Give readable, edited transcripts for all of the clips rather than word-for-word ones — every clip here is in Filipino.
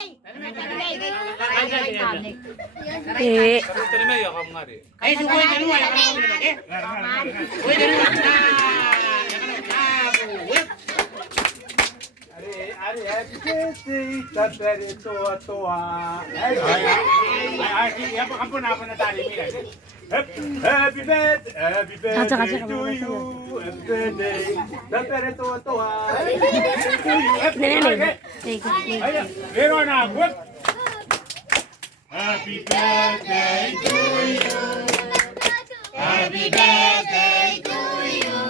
Eh. Eh, sukoy ka luwa, ya ka na lagi. Uy, dali na. Ya ka na. Are happy birthday, tatare toa toa. Ay, yan pa kampo na tali nila. Happy birthday to you. Happy birthday, tatare toa toa. Ay, meron na good. Happy birthday to you. Happy birthday to you.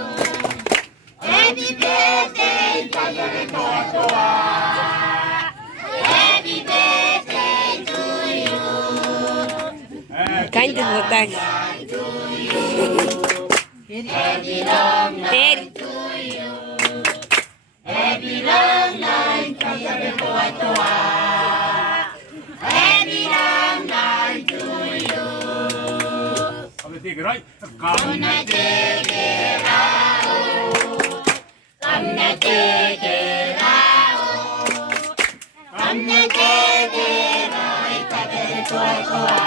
Happy birthday, tatare toa toa. Happy birthday to you. Kain din mo tayo. Happy long Ted. to you. Happy long life, tatare toa toa. Happy long life to you. Come take it right. Come take it out. Come take it out. Come take it right, tatare toa toa.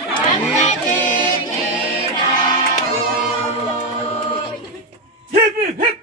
Come take it out. Hip hip hip.